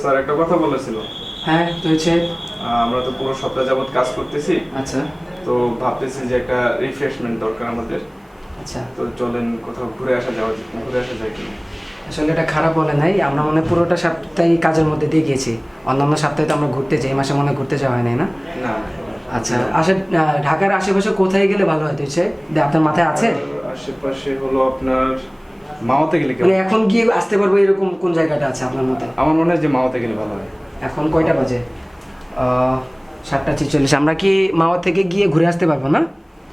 Sir একটা কথা বলেছিল হ্যাঁ তো হচ্ছে? আমরা তো পুরো সপ্তাহ যাবত কাজ করতেছি। আচ্ছা। তো ভাবতেছি যে একটা রিফ্রেশমেন্ট দরকার আমাদের। আচ্ছা। তো চলেন কোথাও ঘুরে আসা যাওয়া ঘুরে আসা যায় কিনা। আসলে এটা খারাপ বলে নাই আমরা মনে পুরোটা সপ্তাহে কাজের মধ্যে দিয়ে গিয়েছি। অন্যান্য সপ্তাহে তো আমরা ঘুরতে যাই মাসে মনে ঘুরতে যাওয়া হয় নাই না? না আচ্ছা আসে ঢাকার আশেপাশে কোথায় গেলে ভালো হয় হচ্ছে? আপনার মাথায় আছে? আশেপাশে হলো আপনার মাওতে গেলে মানে এখন গিয়ে আসতে পারব এরকম কোন জায়গাটা আছে আপনার মতে? আমার মনে হয় যে মাওতে গেলে ভালো হয়। এখন কয়টা বাজে? সাতটা ছেচল্লিশ। আমরা কি মাওয়া থেকে গিয়ে ঘুরে আসতে পারব না?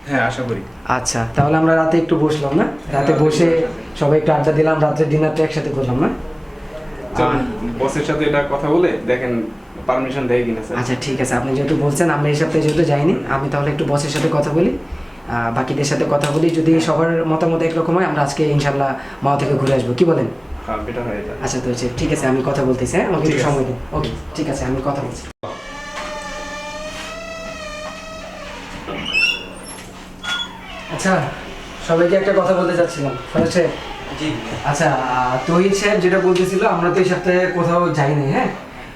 হ্যাঁ আশা করি। আচ্ছা তাহলে আমরা রাতে একটু বসলাম না? রাতে রাতে বসে। সবাই একটু আড্ডা দিলাম রাত্রে ডিনারটা একসাথে করলাম না? বসের সাথে এটা কথা বলে দেখেন পারমিশন দেয় কিনা আচ্ছা ঠিক আছে। আপনি যেহেতু বলছেন আমি এই সপ্তাহে যেহেতু যাইনি আমি তাহলে একটু বসের সাথে কথা বলি। বাকিদের সাথে কথা বলি যদি সবার মতামত একরকম হয় আমরা আজকে ইনশাল্লাহ মাও থেকে ঘুরে আসব। কি বলেন? হ্যাঁ আচ্ছা তো ঠিক আছে আমি কথা বলতেছি হ্যাঁ? আমাকে একটু সময় দিন। ওকে ঠিক আছে আমি কথা বলছি। আচ্ছা সবাইকে একটা কথা বলতে চাচ্ছিলাম। ফরাজ আচ্ছা আহ, তহিদ সাহেব যেটা বলতেছিল আমরা তো এই সপ্তাহে কোথাও যাইনি হ্যাঁ?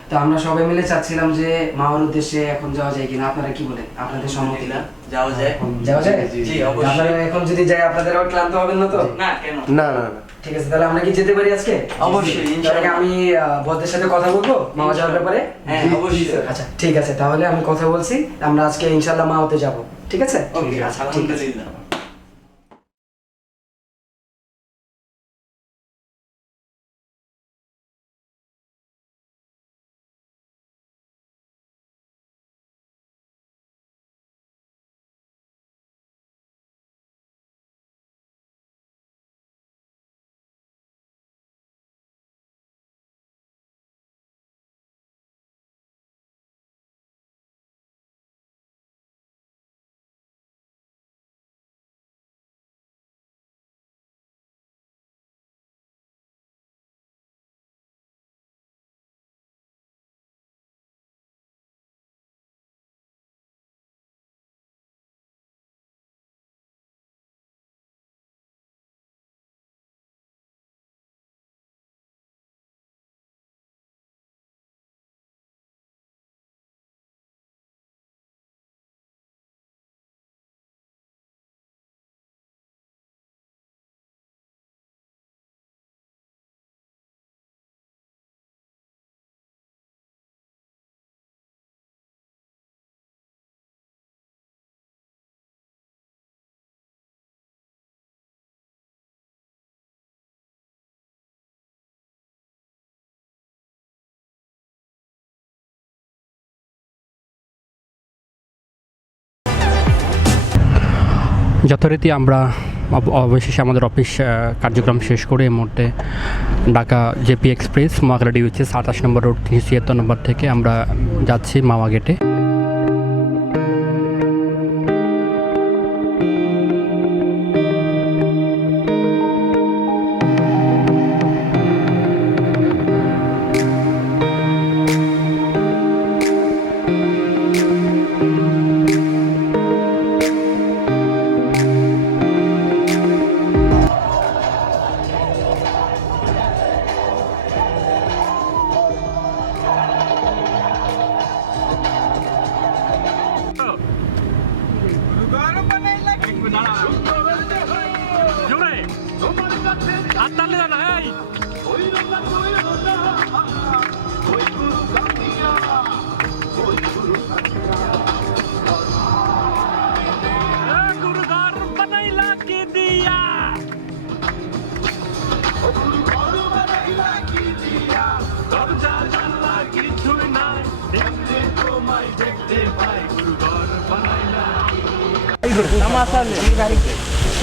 তো আমরা সবাই মিলে চাচ্ছিলাম যে মাওয়ার উদ্দেশ্যে এখন যাওয়া যায় কিনা। আপনারা কি বলেন? আপনাদের সম্মতি না যাওয়া যায়। যাওয়া যায়? জি, অবশ্যই। আপনারা এখন যদি যাই আপনাদের আবার ক্লান্ত হবেন না তো? না কেন? না না না। ঠিক আছে তাহলে আমরা কি যেতে পারি আজকে? অবশ্যই, ইনশাআল্লাহ। আমি আহ, বড়দের সাথে কথা বলব মামা যাওয়ার ব্যাপারে? হ্যাঁ অবশ্যই। আচ্ছা ঠিক আছে তাহলে আমি কথা বলছি। আমরা আজকে ইনশাল্লাহ মা হতে যাব। ঠিক আছে? ওকে আচ্ছা আলহামদুলিল্লাহ। যথারীতি আমরা অব- অবশেষে আমাদের অফিস কার্যক্রম শেষ করে এই মুহূর্তে ঢাকা জেপি এক্সপ্রেস মহাখালী ডিউচে সাতাশ নম্বর রোড, তিনশো ছিয়াত্তর নম্বর থেকে আমরা যাচ্ছি মামা গেটে।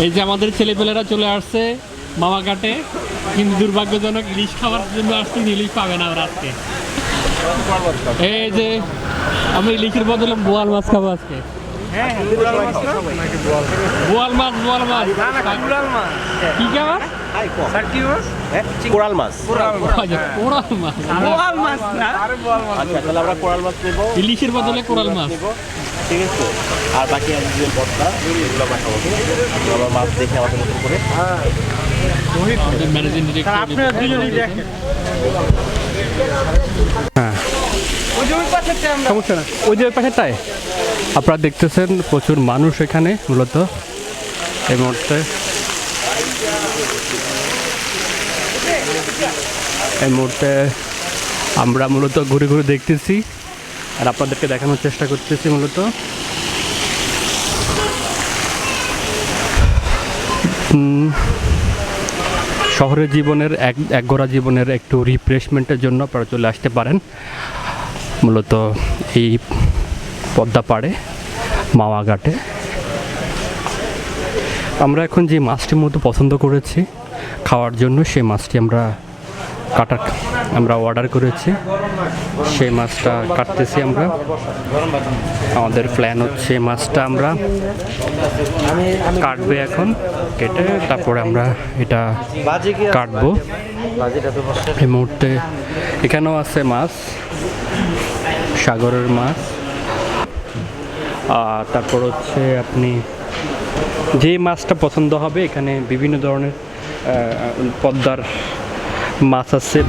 এই যে আমাদের ছেলেপেলেরা চলে আসছে মামা ঘাটে কিন্তু দুর্ভাগ্যজনক ইলিশ খাওয়ার জন্য আসছি ইলিশ পাবে না ওরা আজকে। এই যে আমি ইলিশের বদলে বোয়াল মাছ খাব আজকে। বোয়াল মাছ বোয়াল মাছ কি খাবার? কোরাল মাছ। আচ্ছা, কোরাল মাছ। আচ্ছা তাহলে আমরা কোরাল মাছ নেব। ইলিশের বদলে কোরাল মাছ ঠিক আছে? আর বাকি এগুলো পাঠাবো মাছ দেখে আমাদের মতো করে। ডিরেক্টর সমস্যা না ওই যে ওই পাশেরটায় আপনারা দেখতেছেন প্রচুর মানুষ এখানে মূলত এই মুহূর্তে এই মুহূর্তে আমরা মূলত ঘুরে ঘুরে দেখতেছি আর আপনাদেরকে দেখানোর চেষ্টা করতেছি মূলত উম, শহরের জীবনের এক একগোড়া জীবনের একটু রিফ্রেশমেন্টের জন্য আপনারা চলে আসতে পারেন। মূলত এই পদ্মা পাড়ে, মাওয়া ঘাটে। আমরা এখন যে মাছটি মতো পছন্দ করেছি, খাওয়ার জন্য সেই মাছটি আমরা কাটার আমরা অর্ডার করেছি। সেই মাছটা কাটতেছি আমরা। আমাদের প্ল্যান হচ্ছে মাছটা আমরা কাটবে এখন, কেটে তারপরে আমরা এটা কাটবো। এই মুহূর্তে এখানেও আছে মাছ, সাগরের মাছ। আর তারপর হচ্ছে আপনি যে মাছটা পছন্দ হবে, এখানে বিভিন্ন ধরনের পদ্মার মাছ আছে